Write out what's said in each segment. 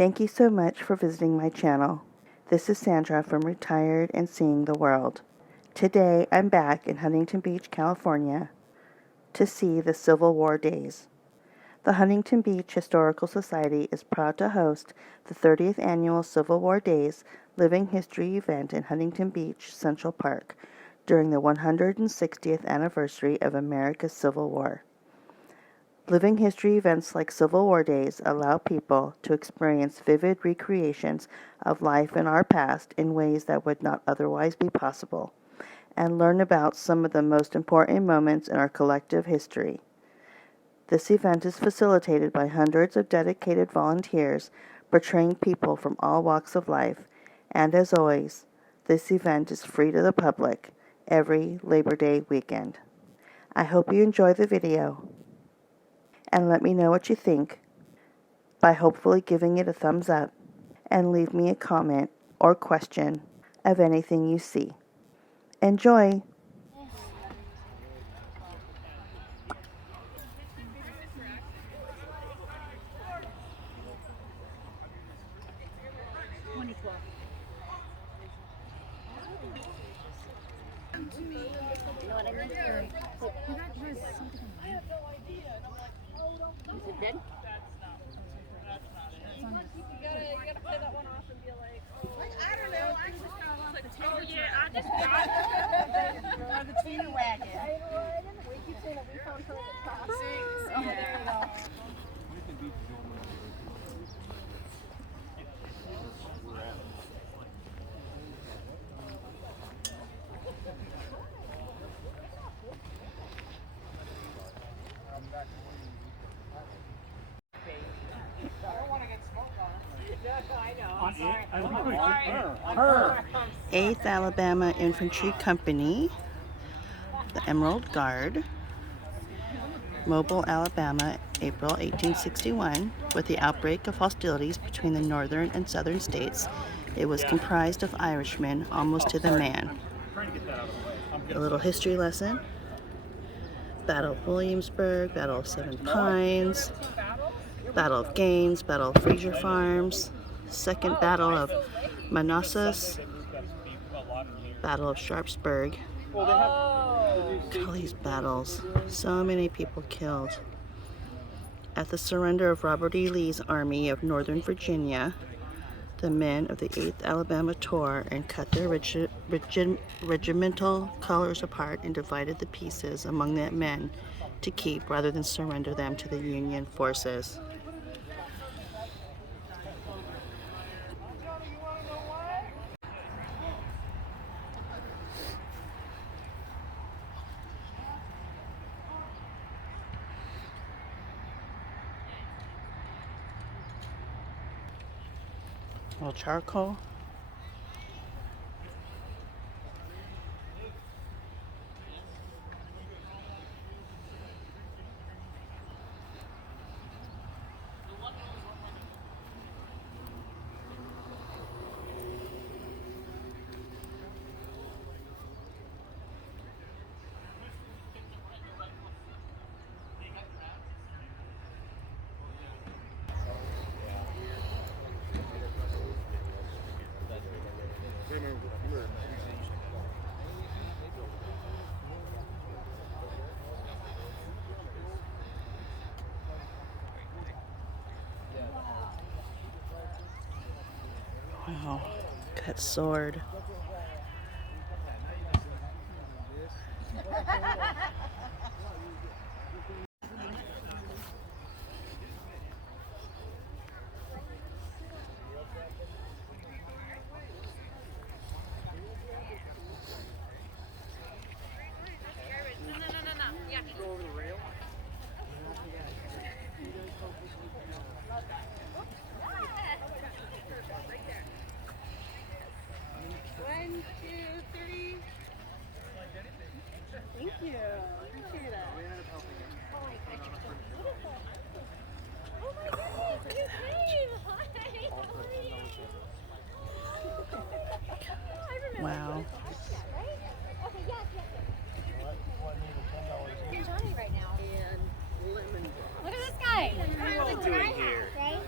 Thank you so much for visiting my channel. This is Sandra from Retired and Seeing the World. Today I'm back in Huntington Beach, California to see the Civil War days. The Huntington Beach Historical Society is proud to host the 30th Annual Civil War Days Living History event in Huntington Beach Central Park during the 160th anniversary of America's Civil War. Living history events like Civil War Days allow people to experience vivid recreations of life in our past in ways that would not otherwise be possible, and learn about some of the most important moments in our collective history. This event is facilitated by hundreds of dedicated volunteers portraying people from all walks of life, and as always, this event is free to the public every Labor Day weekend. I hope you enjoy the video, and let me know what you think by hopefully giving it a thumbs up, and leave me a comment or question of anything you see. Enjoy! Is it dead? You gotta play that one off and be like, I don't know. I just oh yeah, I just got the cheetah wagon. We keep saying that we found her at the top. Oh, there you go. Her. 8th Alabama Infantry Company, the Emerald Guard, Mobile, Alabama, April 1861. With the outbreak of hostilities between the northern and southern states, it was comprised of Irishmen almost to the man. A little history lesson. Battle of Williamsburg, Battle of Seven Pines, Battle of Gaines, Battle of Fraser Farms, Second Battle of Manassas, Battle of Sharpsburg. All these battles, so many people killed. At the surrender of Robert E. Lee's Army of Northern Virginia, the men of the 8th Alabama tore and cut their regimental colors apart and divided the pieces among the men to keep rather than surrender them to the Union forces. A little charcoal. Wow, that sword. Thank you. Appreciate that. Oh my goodness, you came. Hi. Wow. Okay, yes. Johnny right now. And lemon. Look at this guy. What are you all doing here? Right?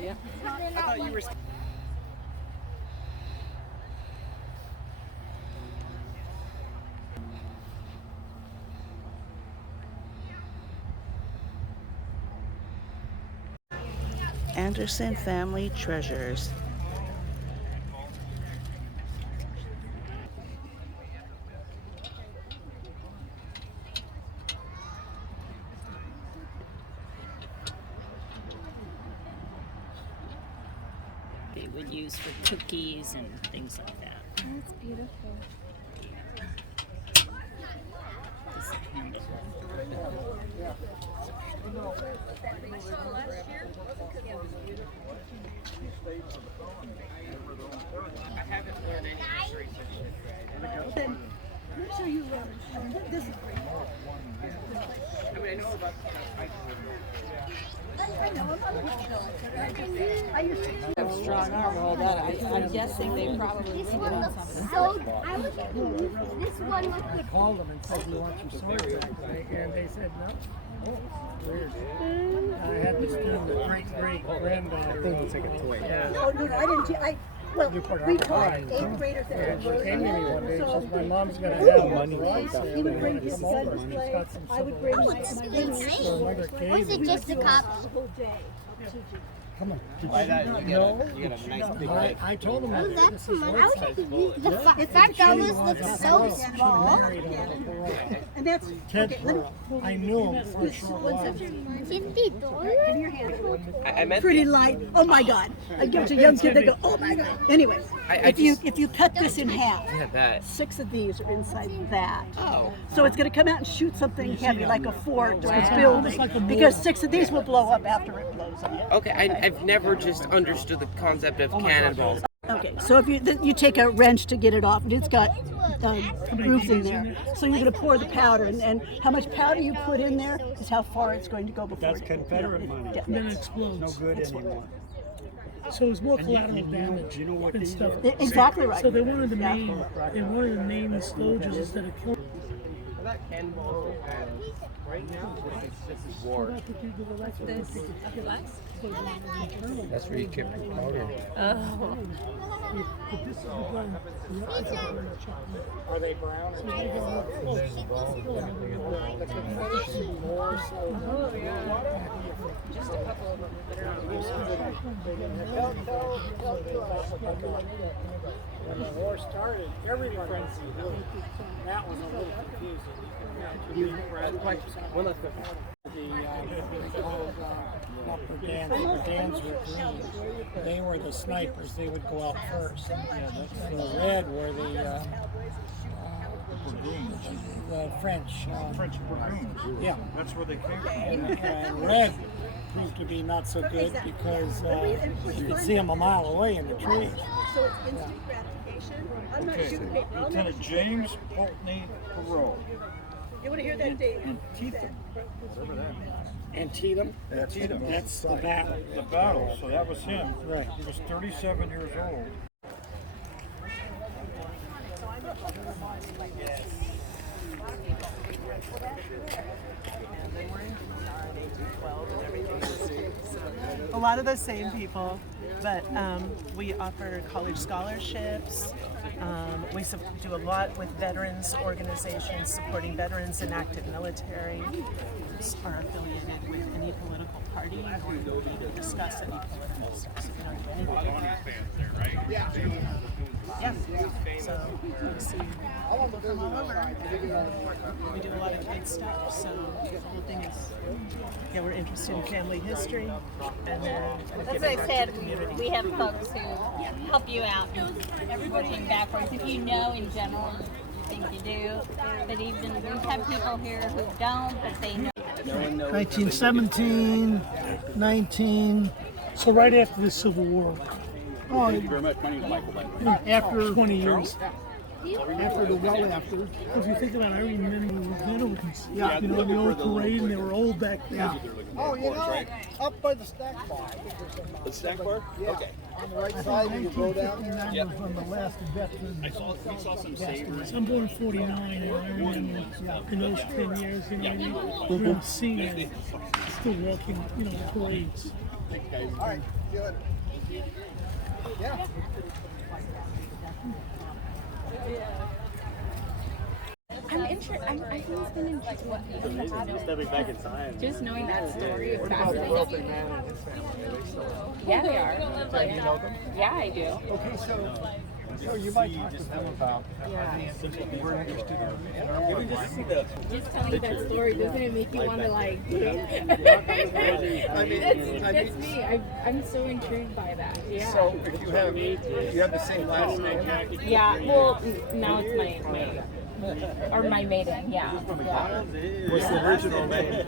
Yeah. thought you were. Anderson Family Treasures. They would use for cookies and things like that. Oh, that's beautiful. I haven't learned any history. Then here's how you run. This is great. I mean, I know about. I know. I used to. have strong arm to hold that. I'm guessing they probably This did one on looks something. so. I was this one looks I called them and said, "Do you want your sword back?" And they said, "No." Weird. I had this doing the great granddaughter. It's like a toy. Yeah. No, I didn't. Well, we taught 8th graders at She came to me one day and says, "My mom's gonna so have money like that." he would bring his gun display. I would bring my Another Or cave. is it just a cop? the whole day. Come on. By that, you get a nice big head. I told them Oh, that that's this the is one. her I was size thinking bullet. the $5 looks so She small. married on a parole. And that's Ted Pearl. I knew him for a short while. $50. in your hand. I meant Pretty light. Oh my God! I give it to a young kid. They go, "Oh my God!" Anyway, I if you cut this in half, Yeah, that. 6 of these are inside that. Oh. So it's going to come out and shoot something heavy like a fort or a building, because 6 of these will blow up after it blows up. Okay, I've never just understood the concept of cannonballs. Okay, so if you take a wrench to get it off, and it's got grooves in there, so you're going to pour the powder, and how much powder you put in there is how far it's going to go before. That's Confederate money. Yeah. Then it No explodes. good anymore. So it's more And collateral you know- damage do you know what and these stuff. are? Exactly right. So they wanted to Yeah. name the soldiers instead of killing. Cannonballs right now. This is war. That's where you keep your powder. Are they brown? When the war started, everyone was that was a little confusing. One last question. They called upper Dans were green. They were the snipers. They would go out first. And the red were the French. French dragoons. Yeah. That's where they came from. And red proved to be not so good because you could see them a mile away in the trees. So it's instant gratification. I'm not Okay, shooting paper. I'll never Lieutenant James Pulteney Perot. You want to hear that, Dave? Whatever that means. Antietam. Antietam. That's the battle. The battle, so that was him. Right. He was 37 years old. A lot of the same people, but we offer college scholarships. We do a lot with veterans organizations supporting veterans in active military who are affiliated with any political party or discuss any political stuff. Yeah. So we see people from all over. We do a lot of kid stuff. So the whole thing is, yeah, we're interested in family history, and then That's what I said. We have folks who help you out working backwards. If you know in general, you think you do. But even we've had people here who don't, but they know. 1917, 19. So right after the Civil War. Oh, Thank you very much. My name is Michael Benton. after 20 years. After the after. If you think about it, I remember the veterans. Yeah, You know, the old parade, and they were old back then. Oh, you know, up by the snack bar. The snack bar? Yeah. Okay. On the right side, you go down. 1959 was when the last veteran. We saw some savers. I'm born in 49, and I remember in those 10 years, you know, I remember seeing it, still walking, you know, the parades. All right, see you later. Yeah. I'm interested. I've always been interested. Stepping back in time. Just knowing that story is What about the fascinating. wealthy man and his family? Are they still Yeah, they are. do you know them? Yeah, I do. Okay, so you might talk to them about we're interested in our wildlife. Just telling that story doesn't it make you want to like do it? That's me. I'm so intrigued by that. Yeah. So if you have the same last name. Yeah. Well, now it's my maiden. Yeah. What's the original name?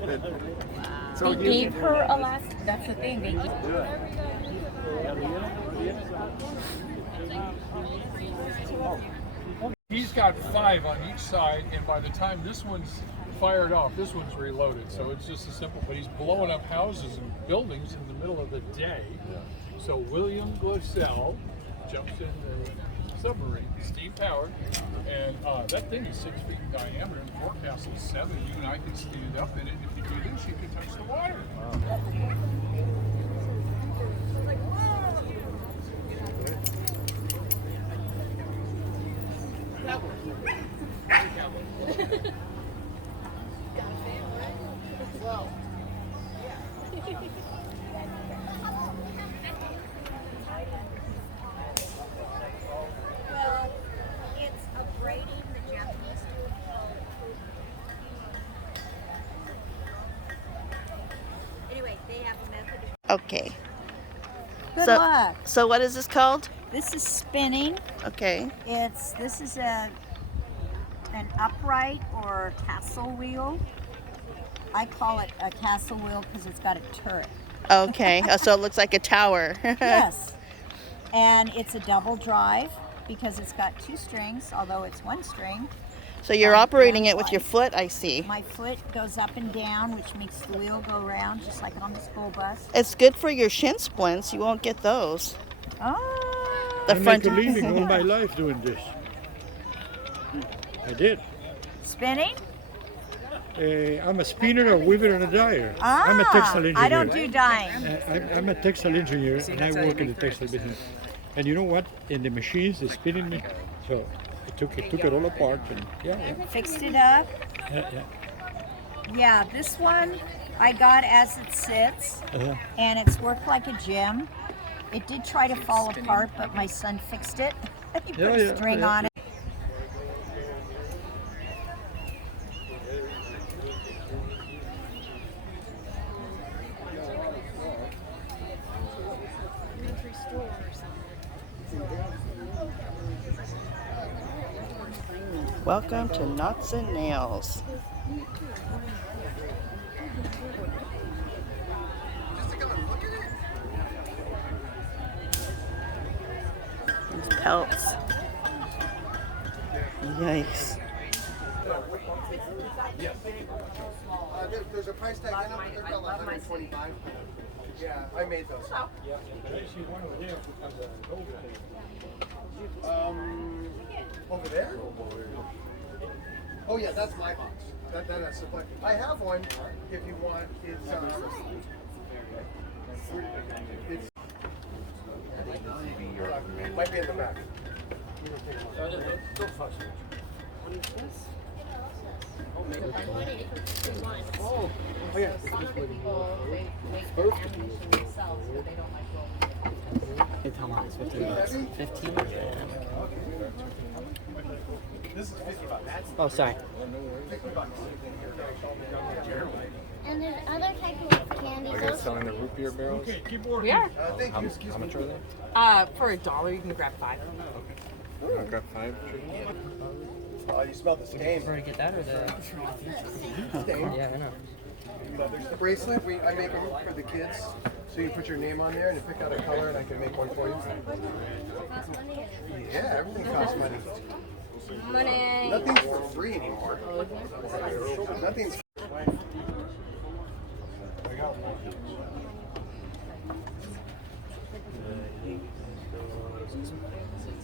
They gave her a last. That's the thing. They gave. He's got 5 on each side, and by the time this one's fired off, this one's reloaded. So it's just a simple, but he's blowing up houses and buildings in the middle of the day. So William Glossell jumps in the submarine, steam powered, and that thing is 6 feet in diameter and the forecast is 7. You and I can stand up in it. If you do this, you can touch the water. Well, it's abrading the Japanese Anyway, they have a method of... Okay. Good So- luck. So what is this called? This is spinning. Okay. This is an upright or castle wheel. I call it a castle wheel because it's got a turret. Okay. So it looks like a tower. Yes. And it's a double drive because it's got 2 strings, although it's 1 string. So you're operating it with your foot, I see. My foot goes up and down, which makes the wheel go round, just like on the school bus. It's good for your shin splints. You won't get those. Oh. The I front. make a living all my life doing this. I did. Spinning? I'm a spinner, a weaver, and a dyer. I'm a textile engineer. I don't do dyeing. I'm a textile engineer, and I work in the textile business. And you know what? In the machines, the spinning machine. So I took it all apart, and yeah. Fixed it up. Yeah. Yeah, this one I got as it sits, Uh-huh. and it's worked like a gem. It did try to fall apart, but my son fixed it. He put a string on it. Welcome to Knots and Nails. These pelts. Yikes. There's a price tag in them, but they're about 125. Yeah, I made those. Over there? Oh yeah, that's my box. That has supply. I have one if you want. It's might be in the back. Oh yeah. It's how much? 15 bucks. 15? This is 50 bucks. Oh, sorry. And there's other types of candy. Are you guys selling the root beer barrels? Okay, keep working. We are. Thank you. Excuse How me. much are they? For $1, you can grab 5. You want to grab 5? Oh, you smell the stain. Prefer to get that or the... Stain. Yeah, I know. There's the bracelet. I make them for the kids. So you put your name on there and you pick out a color and I can make one for you. Yeah, everything costs money. Money. Nothing's for free anymore. Nothing's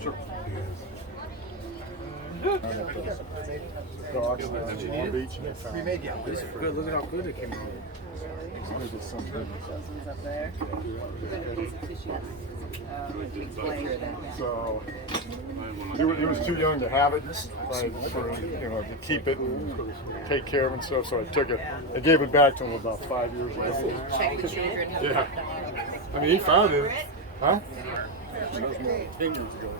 Sure. Long Beach. Remade, yeah. This is good. Look at how good it came out. So he was too young to have it, for, to keep it and take care of it and stuff. So I took it. I gave it back to him about 5 years later. Check the children. Yeah. I mean, he found it. Huh? That was more 10 years ago.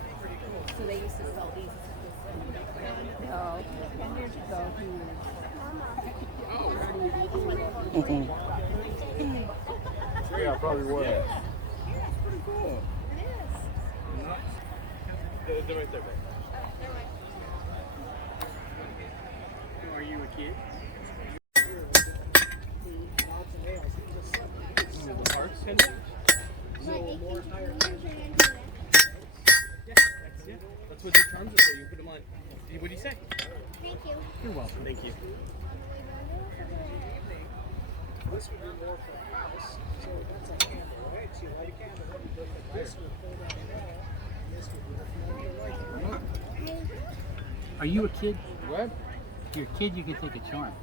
So they used to sell these. Oh, 10 years ago. Yeah, probably was. That's pretty cool. It is. They're right there. Are you a kid? The parts That's what your charms are for. You put them on. What do you say? Thank you. You're welcome. Thank you. This would be more for a house. So that's a candle, right? So you light a candle, this would pull down there. This would be the Are you a kid? What? If you're a kid, you can take a charm.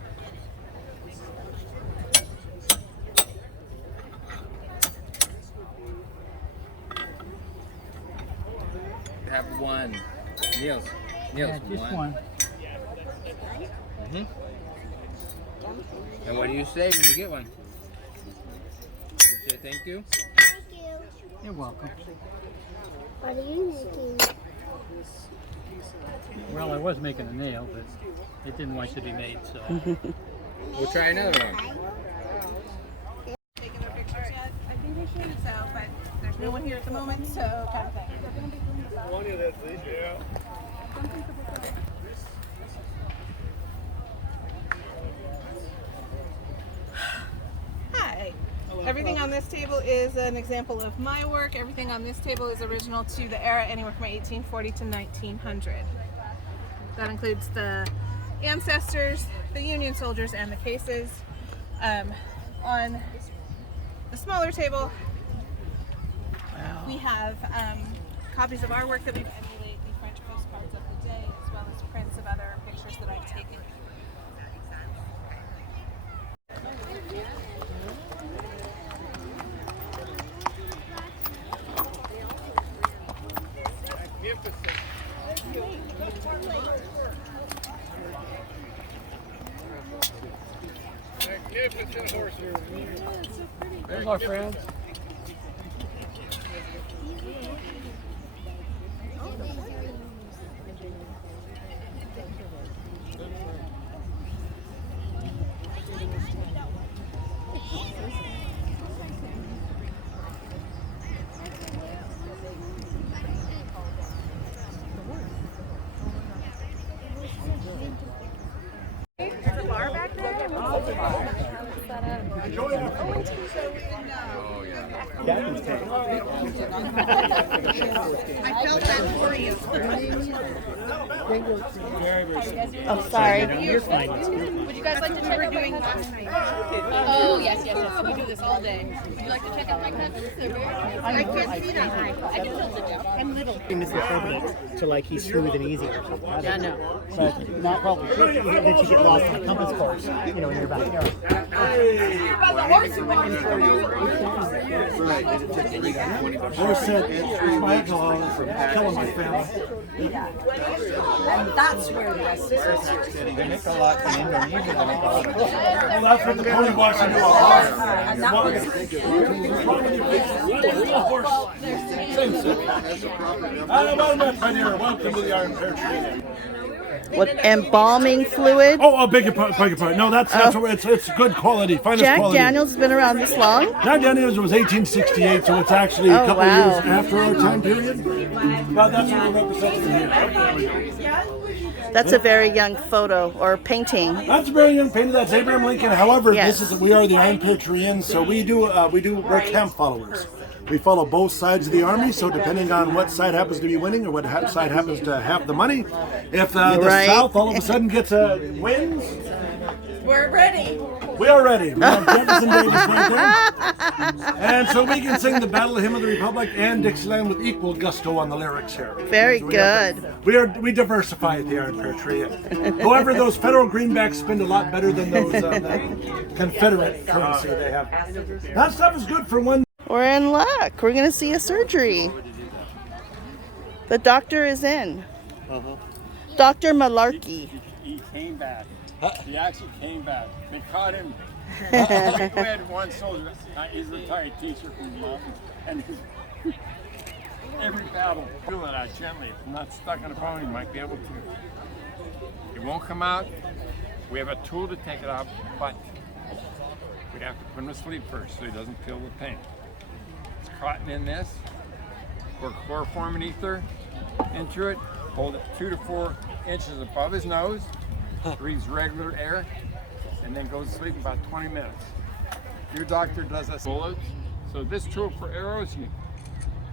Have one. Niels. Yeah, just one. Mm-hmm. And what do you say when you get one? You say thank you? Thank you. You're welcome. What are you making? Well, I was making a nail, but it didn't want to be made, so. We'll try another one. Taking their pictures yet? I think they should, so, but there's no one here at the moment, so kind of thing. One of that, please. Yeah. Hi. Everything on this table is an example of my work. Everything on this table is original to the era, anywhere from 1840 to 1900. That includes the ancestors, the Union soldiers, and the cases. On the smaller table, we have copies of our work that we've emulated, the French postcards of the day, as well as prints of other pictures that I've taken. Magnificent horse here. There's our friends. There's a bar back there? What's the bar? Enjoy it. I felt that for you. Oh, sorry. You're fine. Would you guys like to check out doing Oh, yes, yes, yes. We do this all day. Would you like to check out my cuts? I can't see that. I can tilt it down. I'm little. misinterpreted to like he's smooth and easy or something. Yeah, no. But not probably that you get lost in the compass course, in your backyard. I was said, it's my alcohol is killing my family. And that's where the rest is. They make a lot in Indonesia. They make a lot. Well, that's what the pony walks into a horse. Welcome to the Iron Pear Tree. With embalming fluid. Oh, beg your pardon. No, that's it's good quality, finest Jack quality. Daniels been around this long? Jack Daniels was 1868, so it's actually a couple of years after our time period. But that's what we're representing here. That's a very young photo or painting. That's a very young painting. That's Abraham Lincoln. However, we are the Iron Pear Treeans, so we're camp followers. We follow both sides of the army, so depending on what side happens to be winning or what side happens to have the money, if the South all of a sudden gets wins, we're ready. We are ready. We have Jefferson Davis right there. And so we can sing the Battle Hymn of the Republic and Dixieland with equal gusto on the lyrics here. Very good. We diversify at the Iron Pear Tree. However, those federal greenbacks spend a lot better than those Confederate currency they have. That stuff is good for one We're in luck. We're gonna see a surgery. The doctor is in. Dr. Malarkey. He came back. He actually came back. They caught him. We had one soldier. He's a retired teacher from the mountains, and every battle, feel it out gently. If it's not stuck in a bone, you might be able to. It won't come out. We have a tool to take it out, but we have to put him to sleep first so he doesn't feel the pain. It's cotton in this. Pour chloroform and ether into it. Hold it 2 to 4 inches above his nose. Breathes regular air, and then goes to sleep in about 20 minutes. Your doctor does us bullets. So this tool for arrows, you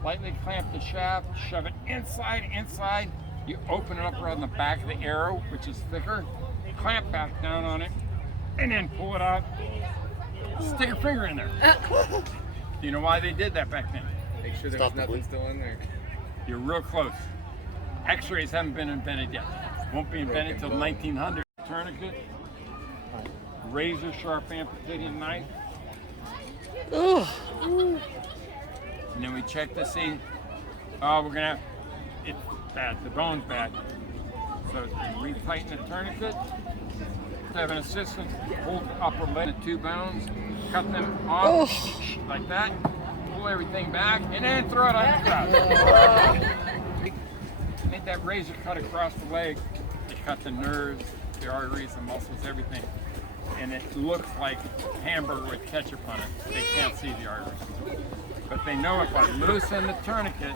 lightly clamp the shaft, shove it inside. You open it up around the back of the arrow, which is thicker. Clamp back down on it, and then pull it out. Stick a finger in there. Do you know why they did that back then? Make sure there's nothing still in there. You're real close. X-rays haven't been invented yet. Won't be invented till 1900. Tourniquet, razor sharp amputating knife. Ugh. And then we check to see, oh, we're gonna have, it's bad, the bone's bad. So we tighten the tourniquet. Have an assistant hold the upper leg, the 2 bones, cut them off like that, pull everything back, and then throw it on the ground. Made that razor cut across the leg. They cut the nerves, the arteries, the muscles, everything. And it looks like hamburger with ketchup on it. They can't see the arteries. But they know if I loosen the tourniquet,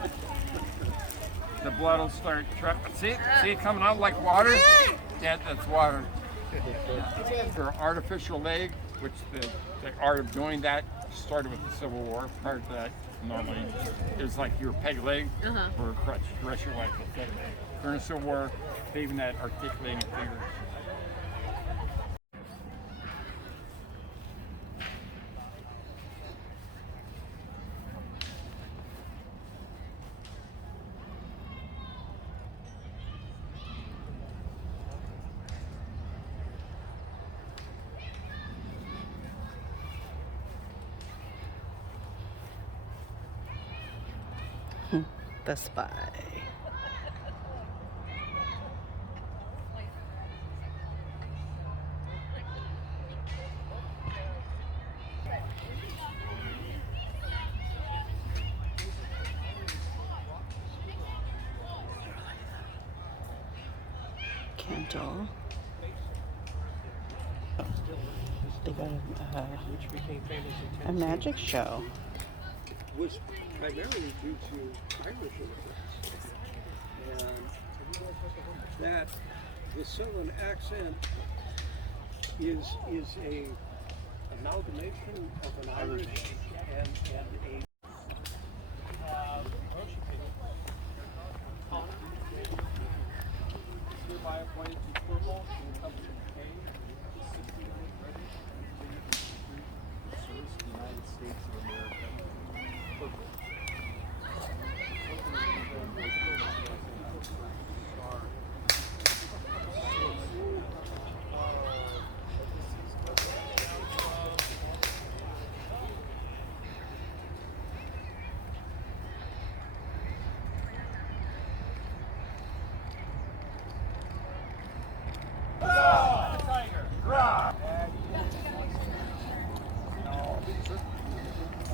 the blood will start, see it coming out like water? Yeah, that's water. For an artificial leg, which the art of doing that started with the Civil War. Prior to that, normally it was like your peg leg or a crutch, the rest of your life. During the Civil War, they even had articulating fingers. The Spy. Candle. They got a magic show. Was primarily due to Irish influence, and that the Southern accent is a amalgamation of an Irish and a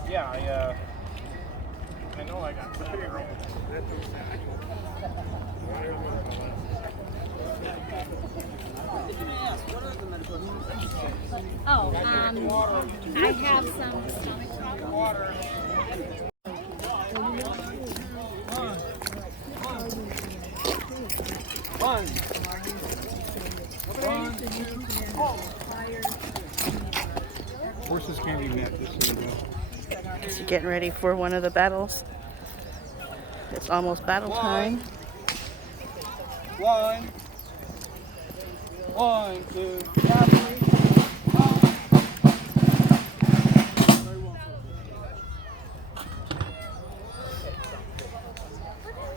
Yeah, I know I got Oh, I have some stomach water. Horses can't be met this year. So getting ready for one of the battles. It's almost battle time. 1, 2.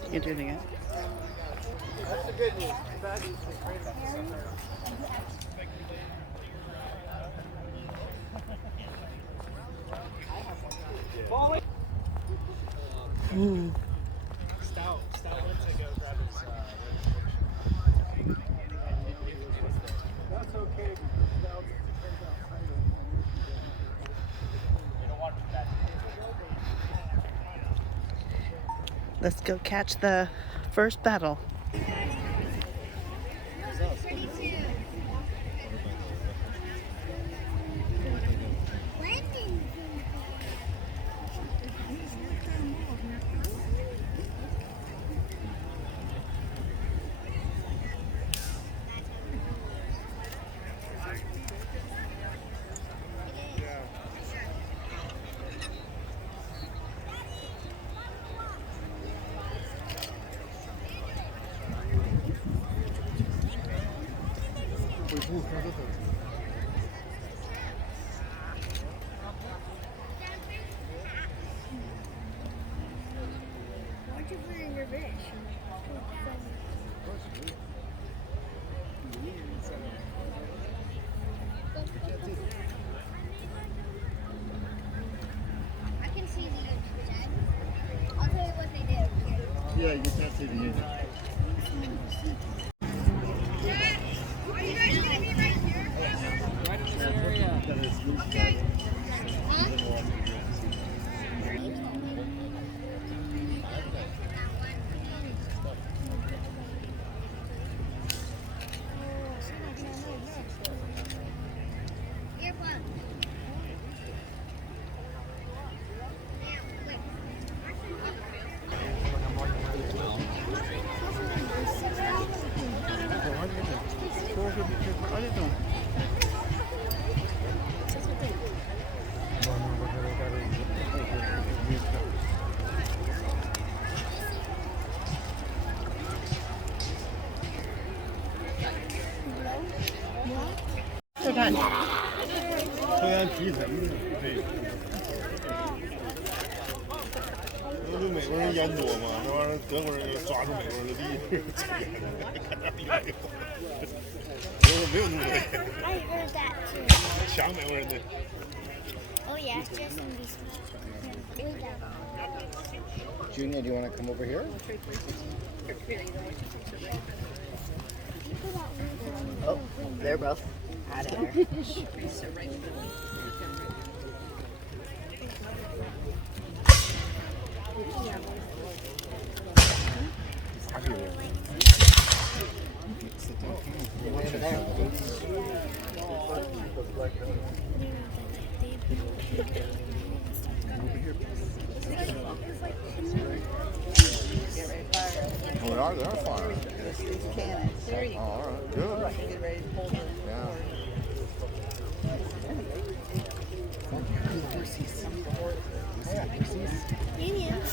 You can do it again. That's the good news. The bad news is Stout went to go grab his That's okay. Let's go catch the first battle. Why'd you put it in your dish? I can see the unit, Dad. I'll tell you what they did. Yeah, you can't see the unit. Are you guys gonna be right here? Right in this area. Okay. Huh? So done. 推安皮什么的，对。那就美国人烟多嘛，这玩意儿德国人抓住美国人的利益，德国没有那么多烟， I heard that too. 抢美国人的。 Oh yeah, just in these. Junior, do you want to come over here? Oh, they're both out of there. Oh, they are fire. There you go. All right, good. Get ready to pull the Yeah. Aliens.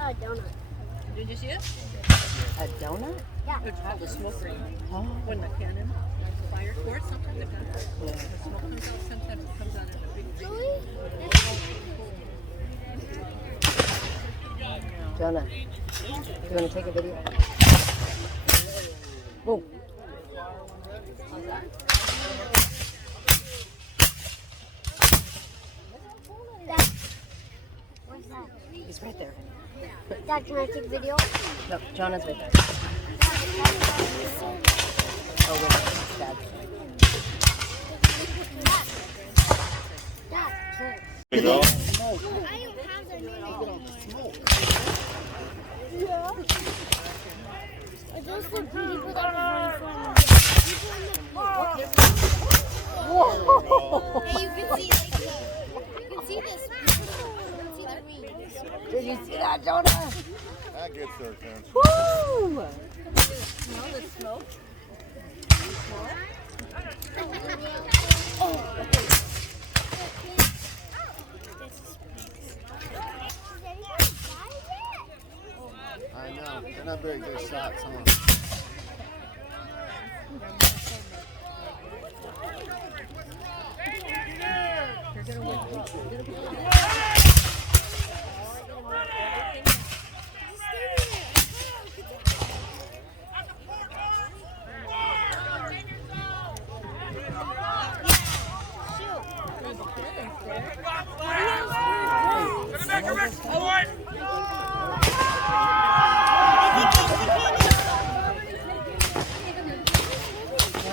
A donut. Did you see it? A donut? Yeah. It's called a smoke ring. Oh. When the cannon fires for it, sometimes it does. The smoke comes out, sometimes it comes out in a big ring. Really? Jonah, you want to take a video? Whoa. Dad. Where's that? He's right there. Dad, can I take a video? No, Jonah's right there. Oh, wait, Dad. Dad, There you go. I don't have their name anymore. Yeah. Are those the people that were running Whoa! Hey, you can see like you can see this. You can see the wings. Did you see that, Jonah? That gets their attention. Woo! Smell the smoke? I know. They're not very good shots, huh?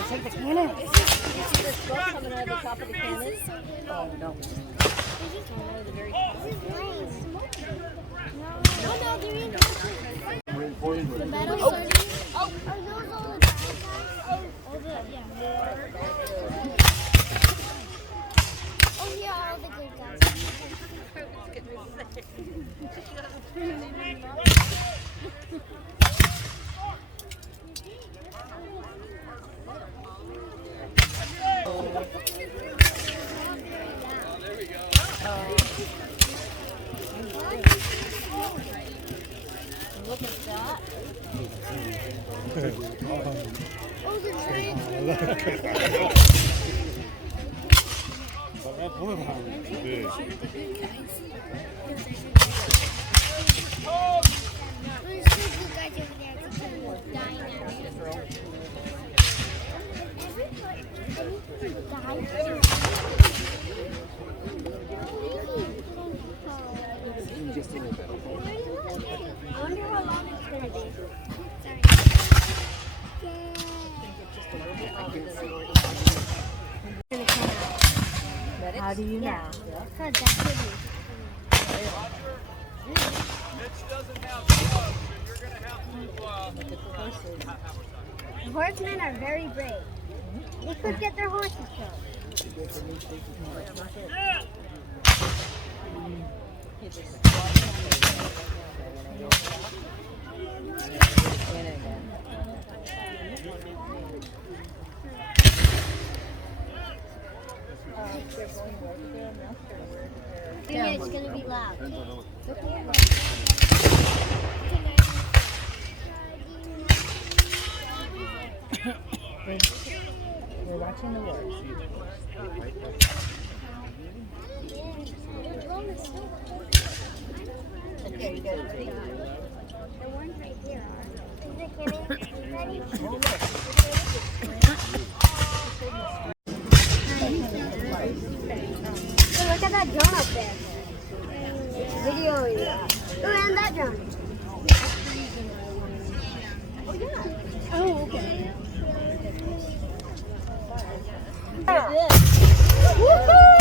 Take the cannon. You see the smoke coming out of the top of the cannon? Oh, no. No, they're in the metal sardines. Oh, are those all the bad guys? Oh, yeah, all the good guys. Look at that. Oh, the giant. There's two good guys over there. It's dying at me. Just a little bit. I wonder how long it's going to be. How do you know? Because that's hidden. The horsemen are very brave. They could get their horses killed. Yeah, it's going to be loud. We're watching the war. Okay, good. The ones right here are. Is it getting ready? Hey, look at that drone up there. Video. Oh, and that drone. Oh, yeah. Oh, okay.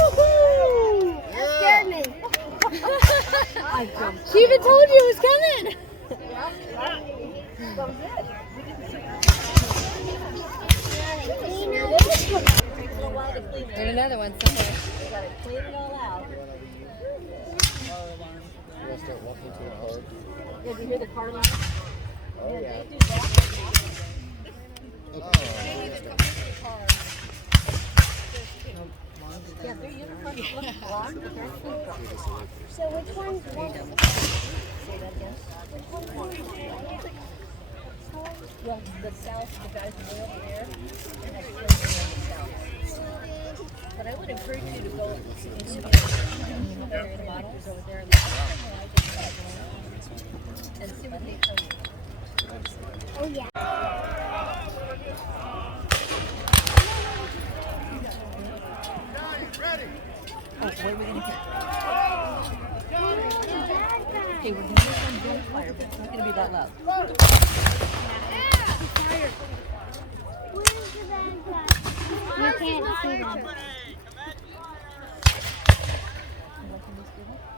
Woohoo! That scared me. She even told you it was coming. There's another one somewhere. We gotta clean it all out. You gotta start walking to the car. Did you hear the car alarm? Oh, yeah. They do that. Yeah, their uniforms look blonde, but they're pink. So which one's one? Say that again. Which one's one? Well, the south, the guys way over there, and that's really the south. But I would encourage you to go into the bottles over there and see what they tell you. Oh, yeah. Oh, what are we going to do? Okay, we're going to use some gunfire, but it's not going to be that loud. Where's the bad guy? You can't see them.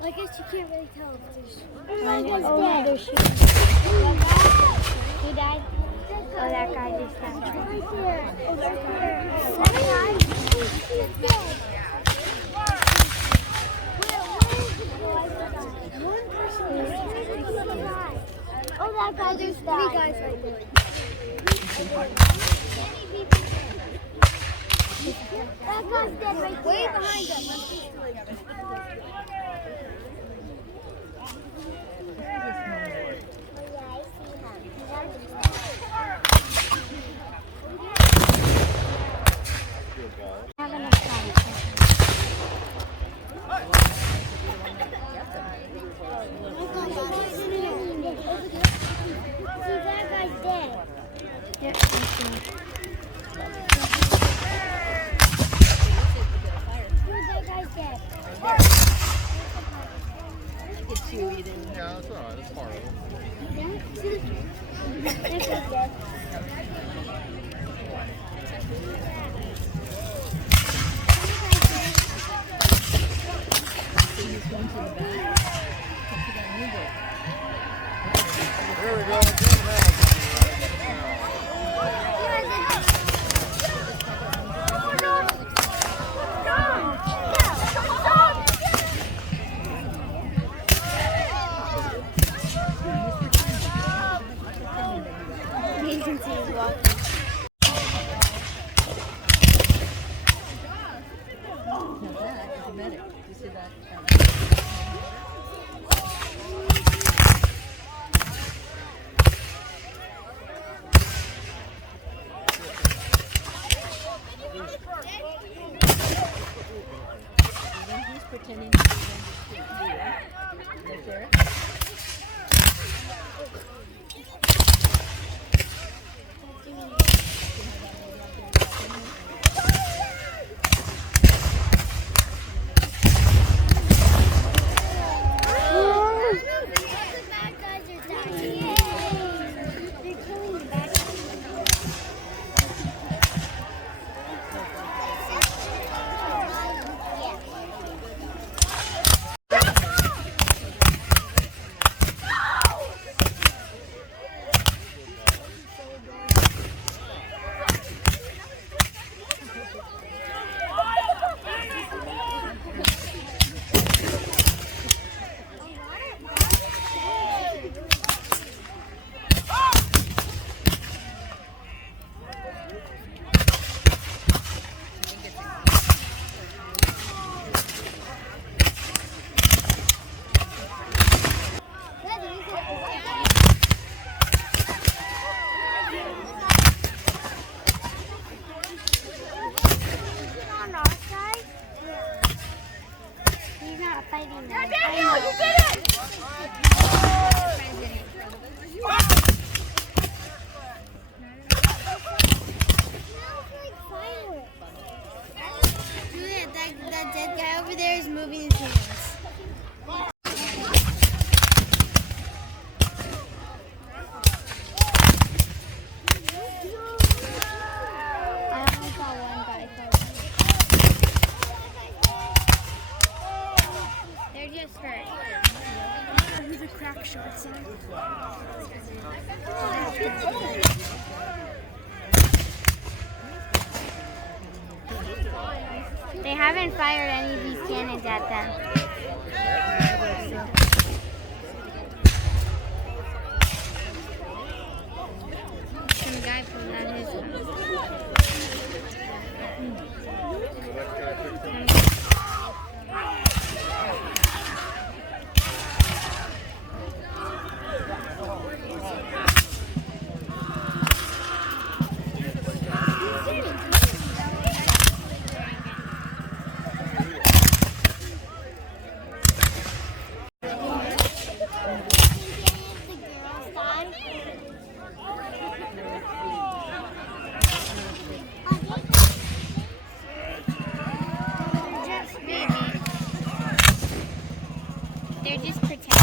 I guess you can't really tell if there's... Oh, yeah, they're shooting. He died? Oh, that guy just died. Right there. Oh, right there. That guy is dead. Oh, that guy just died. 3 guys right there. That guy's dead right there. Way behind us. This is good. Here we go. You can see he's walking. Pretending to be the sheriff. fighting them. Daniel, you did it! Juliet, that dead guy over there is moving his hands. They're just hurt. Who's a crack shot, son? They haven't fired any of these cannons at them. Some guy pulled out his They're just pretending.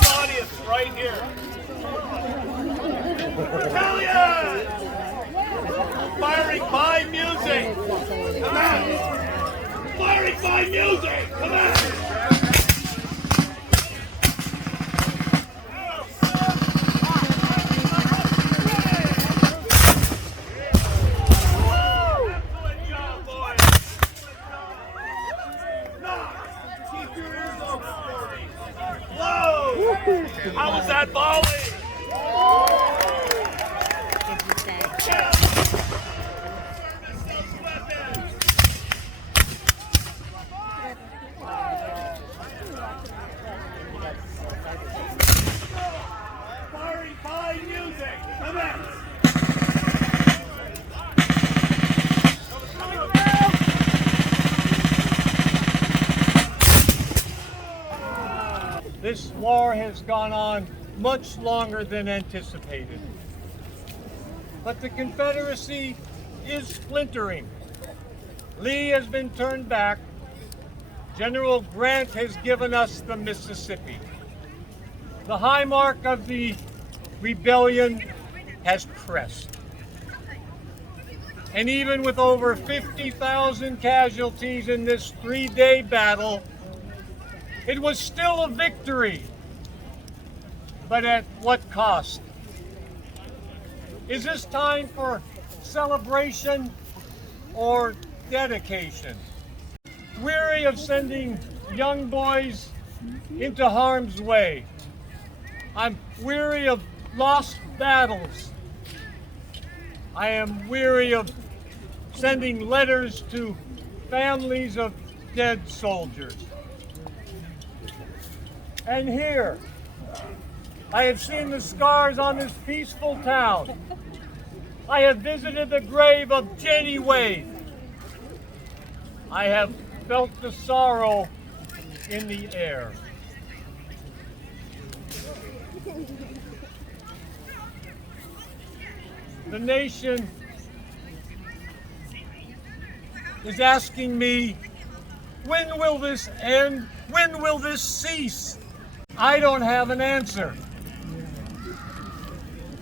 this audience right here. Battalion! Firing by music! Come on! Firing by music! Come on! How was that volley? Firing by music. Come in. This war has gone on much longer than anticipated. But the Confederacy is splintering. Lee has been turned back. General Grant has given us the Mississippi. The high mark of the rebellion has crest. And even with over 50,000 casualties in this three-day battle, it was still a victory. But at what cost? Is this time for celebration or dedication? Weary of sending young boys into harm's way. I'm weary of lost battles. I am weary of sending letters to families of dead soldiers. And here, I have seen the scars on this peaceful town. I have visited the grave of Jenny Wade. I have felt the sorrow in the air. The nation is asking me, when will this end? When will this cease? I don't have an answer.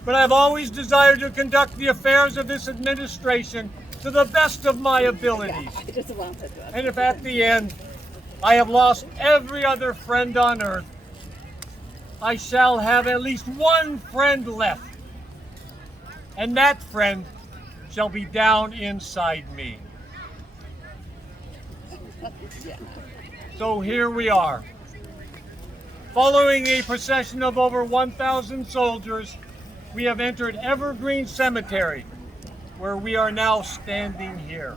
But I've always desired to conduct the affairs of this administration to the best of my abilities. And if at the end I have lost every other friend on earth, I shall have at least one friend left. And that friend shall be down inside me. So here we are. Following a procession of over 1,000 soldiers, we have entered Evergreen Cemetery, where we are now standing here.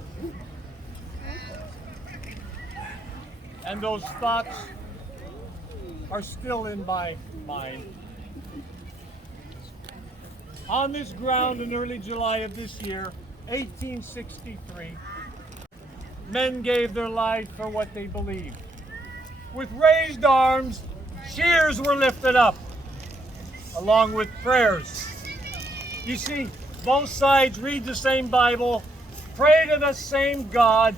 And those thoughts are still in my mind. On this ground in early July of this year, 1863, men gave their lives for what they believed. With raised arms, cheers were lifted up, along with prayers. You see, both sides read the same Bible, pray to the same God,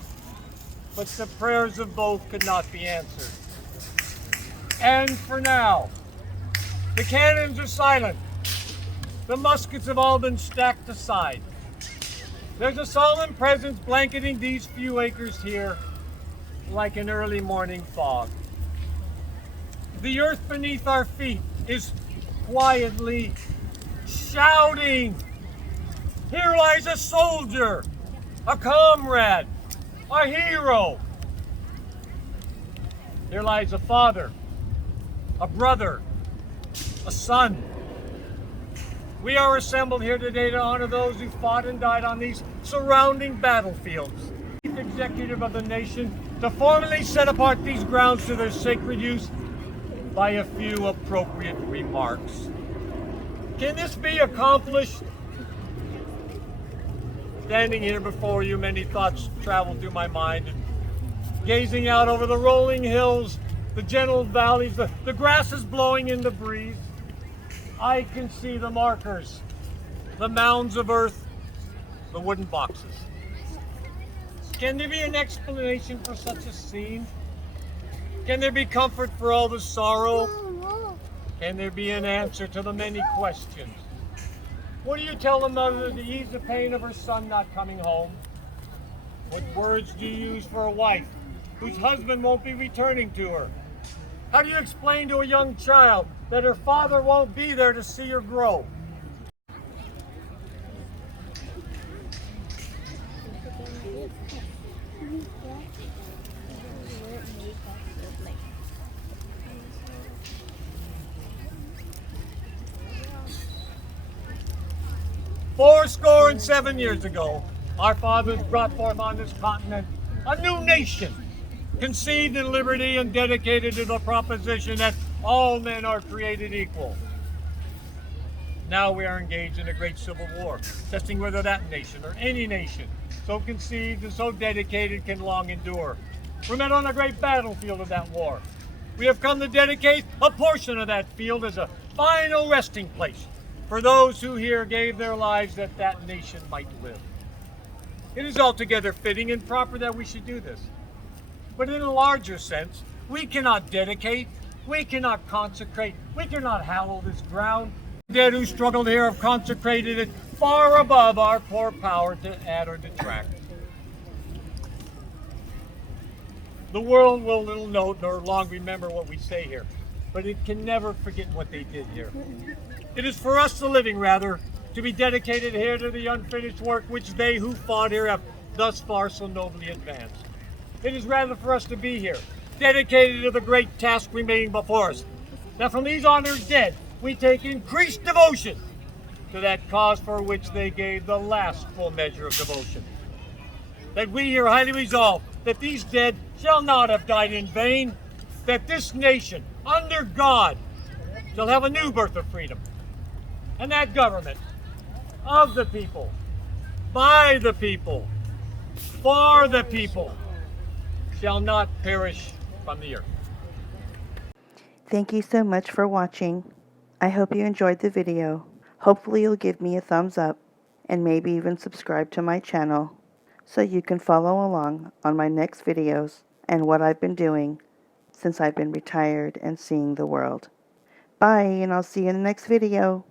but the prayers of both could not be answered. And for now, the cannons are silent. The muskets have all been stacked aside. There's a solemn presence blanketing these few acres here like an early morning fog. The earth beneath our feet is quietly shouting, "Here lies a soldier, a comrade, a hero. Here lies a father, a brother, a son." We are assembled here today to honor those who fought and died on these surrounding battlefields. The Chief Executive of the nation to formally set apart these grounds to their sacred use by a few appropriate remarks. Can this be accomplished? Standing here before you, many thoughts travel through my mind. Gazing out over the rolling hills, the gentle valleys, the grasses blowing in the breeze, I can see the markers, the mounds of earth, the wooden boxes. Can there be an explanation for such a scene? Can there be comfort for all the sorrow? Can there be an answer to the many questions? What do you tell a mother to ease the pain of her son not coming home? What words do you use for a wife whose husband won't be returning to her? How do you explain to a young child that her father won't be there to see her grow? Fourscore and 7 years ago, our fathers brought forth on this continent a new nation, conceived in liberty and dedicated to the proposition that all men are created equal. Now we are engaged in a great civil war, testing whether that nation or any nation so conceived and so dedicated can long endure. We're met on a great battlefield of that war. We have come to dedicate a portion of that field as a final resting place for those who here gave their lives that that nation might live. It is altogether fitting and proper that we should do this. But in a larger sense, we cannot dedicate, we cannot consecrate, we cannot hallow this ground. The dead who struggled here have consecrated it far above our poor power to add or detract. The world will little note nor long remember what we say here, but it can never forget what they did here. It is for us, the living, rather, to be dedicated here to the unfinished work which they who fought here have thus far so nobly advanced. It is rather for us to be here, dedicated to the great task remaining before us, that from these honored dead we take increased devotion to that cause for which they gave the last full measure of devotion. That we here highly resolve that these dead shall not have died in vain, that this nation, under God, shall have a new birth of freedom, and that government of the people, by the people, for the people, shall not perish from the earth. Thank you so much for watching. I hope you enjoyed the video. Hopefully you'll give me a thumbs up and maybe even subscribe to my channel so you can follow along on my next videos and what I've been doing since I've been retired and seeing the world. Bye, and I'll see you in the next video.